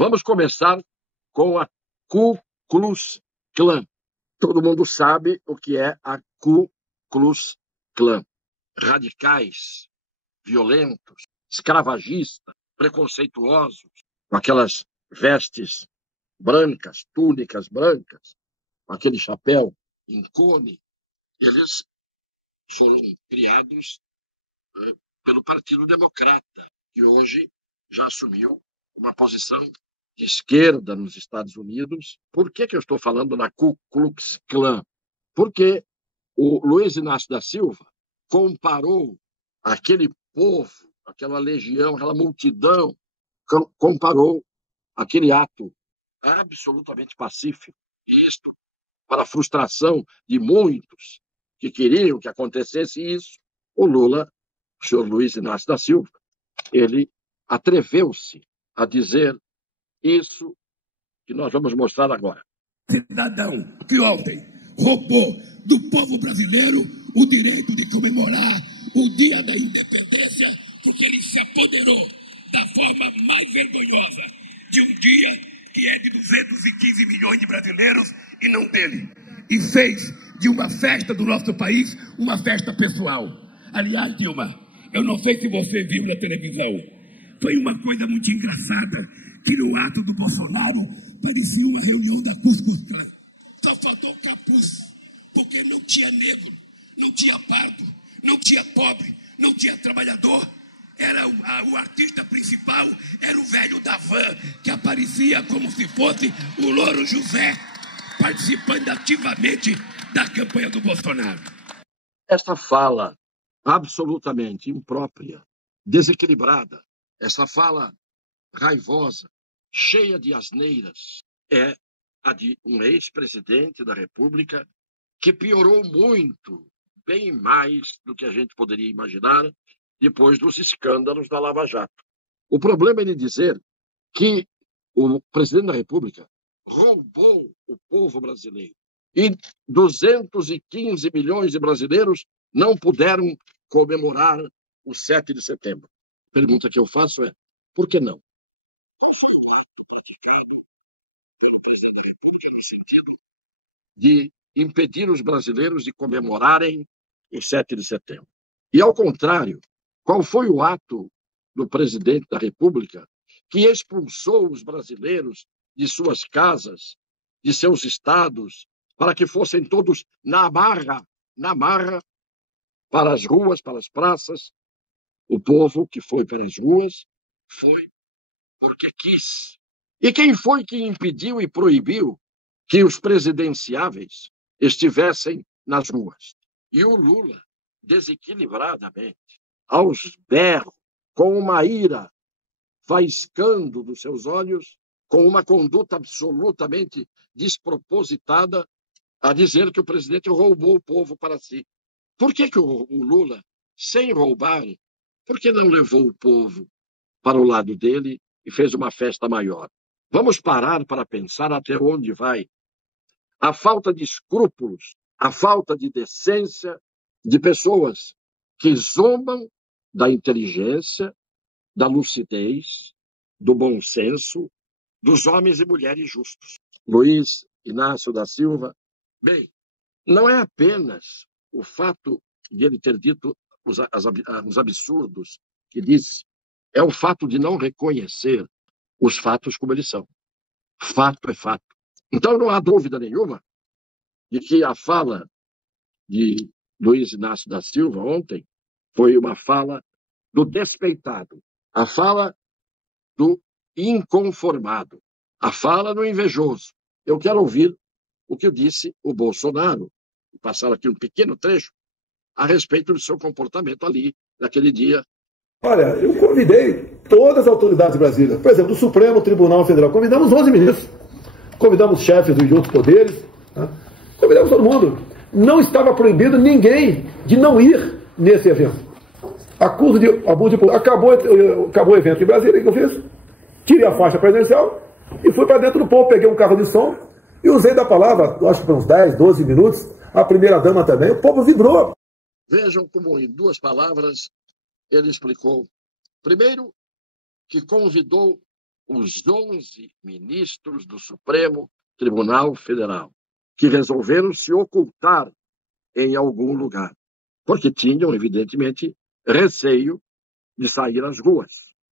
Vamos começar com a Ku Klux Klan. Todo mundo sabe o que é a Ku Klux Klan. Radicais, violentos, escravagistas, preconceituosos, com aquelas vestes brancas, túnicas brancas, com aquele chapéu em cone. Eles foram criados pelo Partido Democrata, que hoje já assumiu uma posição de esquerda nos Estados Unidos. Por que eu estou falando na Ku Klux Klan? Porque o Luiz Inácio da Silva comparou aquele povo, aquela legião, aquela multidão, comparou aquele ato absolutamente pacífico, e isto para a frustração de muitos que queriam que acontecesse isso. O Lula, o senhor Luiz Inácio da Silva, ele atreveu-se a dizer isso que nós vamos mostrar agora. Cidadão que ontem roubou do povo brasileiro o direito de comemorar o dia da independência, porque ele se apoderou da forma mais vergonhosa de um dia que é de 215 milhões de brasileiros e não dele. E fez de uma festa do nosso país uma festa pessoal. Aliás, Dilma, eu não sei se você viu na televisão, foi uma coisa muito engraçada, que no ato do Bolsonaro parecia uma reunião da Ku Klux Klan. Só faltou capuz, porque não tinha negro, não tinha pardo, não tinha pobre, não tinha trabalhador. Era o artista principal, era o velho da van, que aparecia como se fosse o Louro José, participando ativamente da campanha do Bolsonaro. Esta fala absolutamente imprópria, desequilibrada, essa fala raivosa, cheia de asneiras, é a de um ex-presidente da República que piorou muito, bem mais do que a gente poderia imaginar, depois dos escândalos da Lava Jato. O problema é ele dizer que o presidente da República roubou o povo brasileiro e 215 milhões de brasileiros não puderam comemorar o 7 de setembro. A pergunta que eu faço é, por que não? Qual foi o ato praticado pelo presidente da República no sentido de impedir os brasileiros de comemorarem o 7 de setembro? E, ao contrário, qual foi o ato do presidente da República que expulsou os brasileiros de suas casas, de seus estados, para que fossem todos na marra, para as ruas, para as praças? O povo que foi pelas ruas foi porque quis. E quem foi que impediu e proibiu que os presidenciáveis estivessem nas ruas? E o Lula, desequilibradamente, aos berros, com uma ira faiscando dos seus olhos, com uma conduta absolutamente despropositada, a dizer que o presidente roubou o povo para si. Por que o Lula, sem roubar, por que não levou o povo para o lado dele e fez uma festa maior? Vamos parar para pensar até onde vai a falta de escrúpulos, a falta de decência de pessoas que zombam da inteligência, da lucidez, do bom senso, dos homens e mulheres justos. Luiz Inácio da Silva, bem, não é apenas o fato de ele ter dito os absurdos que disse, é o fato de não reconhecer os fatos como eles são. Fato é fato. Então não há dúvida nenhuma de que a fala de Luiz Inácio da Silva ontem foi uma fala do despeitado, a fala do inconformado, a fala do invejoso. Eu quero ouvir o que disse o Bolsonaro, e passar aqui um pequeno trecho a respeito do seu comportamento ali, naquele dia. Olha, eu convidei todas as autoridades brasileiras, por exemplo, do Supremo Tribunal Federal, convidamos 11 ministros, convidamos chefes dos outros poderes, tá? Convidamos todo mundo. Não estava proibido ninguém de não ir nesse evento. Acuso de abuso de poder. Acabou o evento em Brasília, o que eu fiz? Tirei a faixa presidencial e fui para dentro do povo, peguei um carro de som e usei da palavra, acho que por uns 10, 12 minutos, a primeira-dama também, o povo vibrou. Vejam como, em 2 palavras, ele explicou. Primeiro, que convidou os 11 ministros do Supremo Tribunal Federal, que resolveram se ocultar em algum lugar, porque tinham, evidentemente, receio de sair às ruas.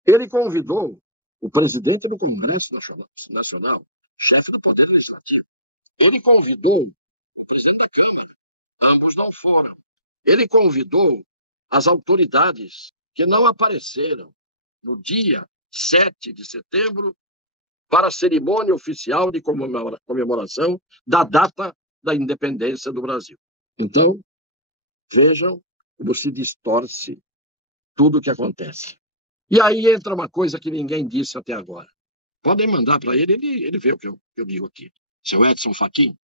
Ele convidou o presidente do Congresso Nacional, chefe do Poder Legislativo. Ele convidou o presidente da Câmara. Ambos não foram. Ele convidou as autoridades que não apareceram no dia 7 de setembro para a cerimônia oficial de comemoração da data da independência do Brasil. Então, vejam como se distorce tudo o que acontece. E aí entra uma coisa que ninguém disse até agora. Podem mandar para ele vê o que eu digo aqui. Seu Edson Fachin,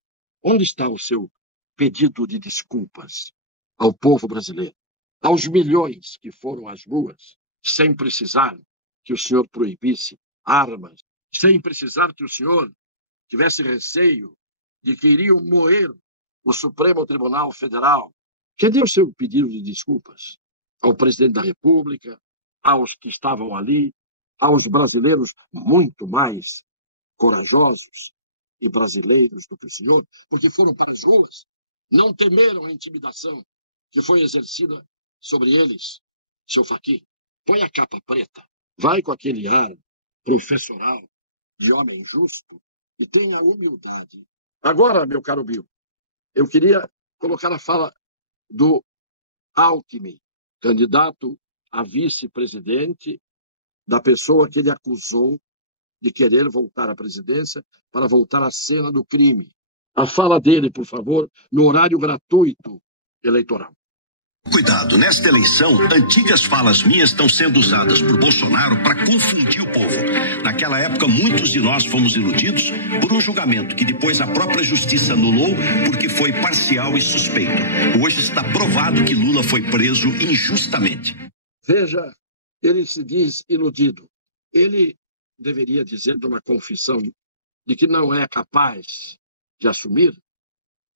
onde está o seu pedido de desculpas ao povo brasileiro, aos milhões que foram às ruas sem precisar que o senhor proibisse armas, sem precisar que o senhor tivesse receio de que iriam moer o Supremo Tribunal Federal? Cadê o seu pedido de desculpas ao presidente da República, aos que estavam ali, aos brasileiros muito mais corajosos e brasileiros do que o senhor, porque foram para as ruas, não temeram a intimidação que foi exercida sobre eles? Seu Fachin, põe a capa preta, vai com aquele ar professoral de homem justo e tenha humildade. Agora, meu caro Bill, eu queria colocar a fala do Alckmin, candidato a vice-presidente, da pessoa que ele acusou de querer voltar à presidência para voltar à cena do crime. A fala dele, por favor, no horário gratuito eleitoral. Cuidado, nesta eleição, antigas falas minhas estão sendo usadas por Bolsonaro para confundir o povo. Naquela época, muitos de nós fomos iludidos por um julgamento que depois a própria justiça anulou porque foi parcial e suspeito. Hoje está provado que Lula foi preso injustamente. Veja, ele se diz iludido. Ele deveria dizer de uma confissão de que não é capaz de assumir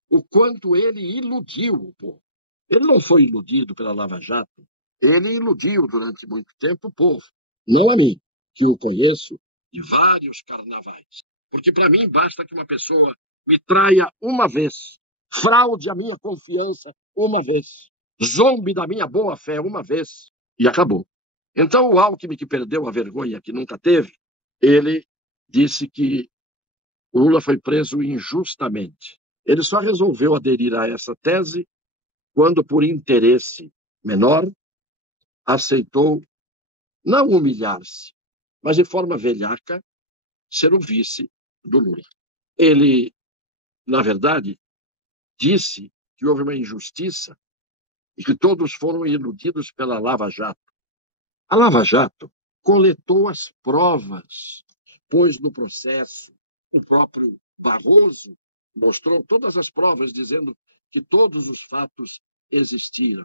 o quanto ele iludiu o povo. Ele não foi iludido pela Lava Jato, ele iludiu durante muito tempo o povo. Não a mim, que o conheço de vários carnavais. Porque para mim basta que uma pessoa me traia uma vez, fraude a minha confiança uma vez, zombe da minha boa-fé uma vez, e acabou. Então o Alckmin, que perdeu a vergonha que nunca teve, ele disse que o Lula foi preso injustamente. Ele só resolveu aderir a essa tese quando, por interesse menor, aceitou não humilhar-se, mas de forma velhaca, ser o vice do Lula. Ele, na verdade, disse que houve uma injustiça e que todos foram iludidos pela Lava Jato. A Lava Jato coletou as provas, pôs no processo. O próprio Barroso mostrou todas as provas, dizendo que todos os fatos existiram.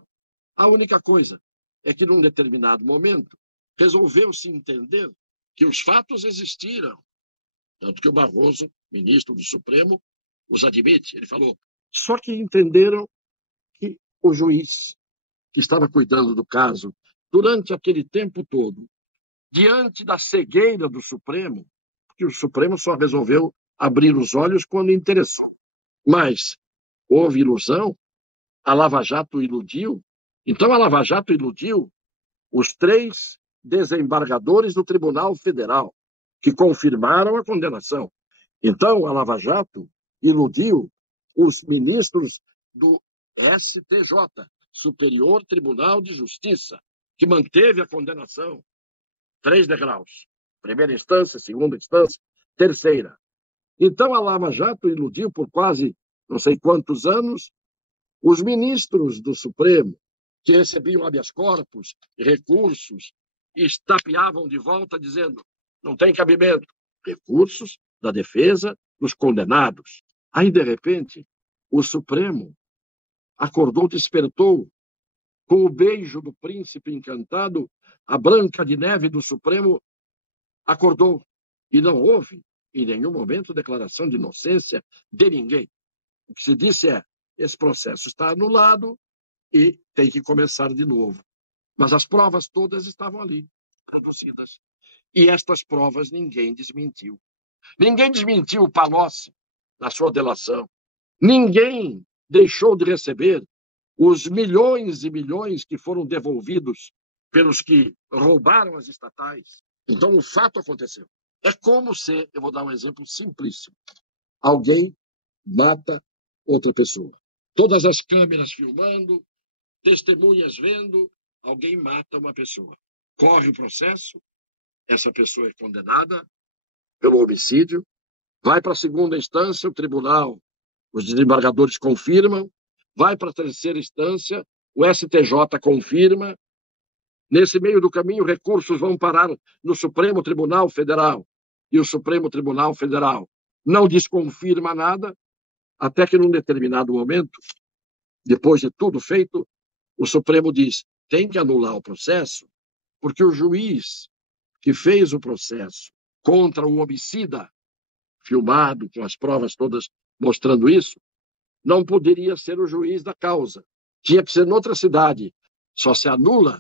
A única coisa é que, num determinado momento, resolveu-se entender que os fatos existiram. Tanto que o Barroso, ministro do Supremo, os admite. Ele falou, só que entenderam que o juiz que estava cuidando do caso durante aquele tempo todo, diante da cegueira do Supremo, porque o Supremo só resolveu abrir os olhos quando interessou. Mas houve ilusão, a Lava Jato iludiu. Então a Lava Jato iludiu os 3 desembargadores do Tribunal Federal, que confirmaram a condenação. Então a Lava Jato iludiu os ministros do STJ, Superior Tribunal de Justiça, que manteve a condenação. 3 degraus. Primeira instância, segunda instância, terceira. Então a Lava Jato iludiu por quase não sei quantos anos os ministros do Supremo, que recebiam habeas corpus, recursos, e estapeavam de volta dizendo não tem cabimento. Recursos da defesa dos condenados. Aí, de repente, o Supremo acordou, despertou, com o beijo do príncipe encantado, a Branca de Neve do Supremo acordou. E não houve, em nenhum momento, declaração de inocência de ninguém. O que se disse é, esse processo está anulado e tem que começar de novo. Mas as provas todas estavam ali, produzidas. E estas provas ninguém desmentiu. Ninguém desmentiu o Palocci na sua delação. Ninguém deixou de receber os milhões e milhões que foram devolvidos pelos que roubaram as estatais. Então, o fato aconteceu. É como se, eu vou dar um exemplo simplíssimo, alguém mata outra pessoa. Todas as câmeras filmando, testemunhas vendo, alguém mata uma pessoa. Corre o processo, essa pessoa é condenada pelo homicídio, vai para a segunda instância, o tribunal, os desembargadores confirmam, vai para a terceira instância, o STJ confirma. Nesse meio do caminho, recursos vão parar no Supremo Tribunal Federal. E o Supremo Tribunal Federal não desconfirma nada, até que num determinado momento, depois de tudo feito, o Supremo diz: tem que anular o processo, porque o juiz que fez o processo contra o homicida, filmado, com as provas todas mostrando isso, não poderia ser o juiz da causa. Tinha que ser noutra cidade. Só se anula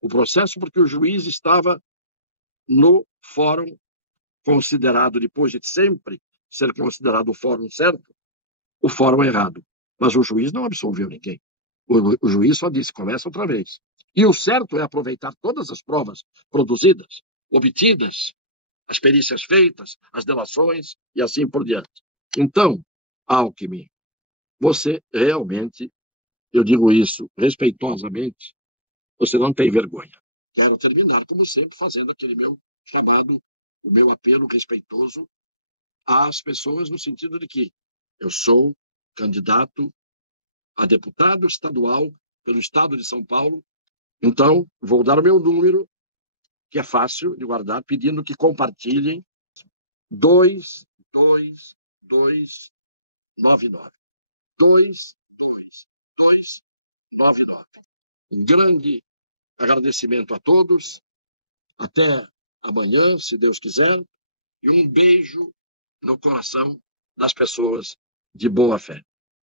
o processo porque o juiz estava no fórum considerado, depois de sempre ser considerado o fórum certo, o fórum errado. Mas o juiz não absolveu ninguém. O juiz só disse: começa outra vez. E o certo é aproveitar todas as provas produzidas, obtidas, as perícias feitas, as delações e assim por diante. Então, Alckmin, você realmente, eu digo isso respeitosamente, você não tem vergonha. Quero terminar, como sempre, fazendo aquele meu chamado, o meu apelo respeitoso às pessoas, no sentido de que eu sou candidato a deputado estadual pelo estado de São Paulo, então vou dar o meu número, que é fácil de guardar, pedindo que compartilhem 22299. 22299. Um grande agradecimento a todos. Até amanhã, se Deus quiser. E um beijo no coração das pessoas de boa fé.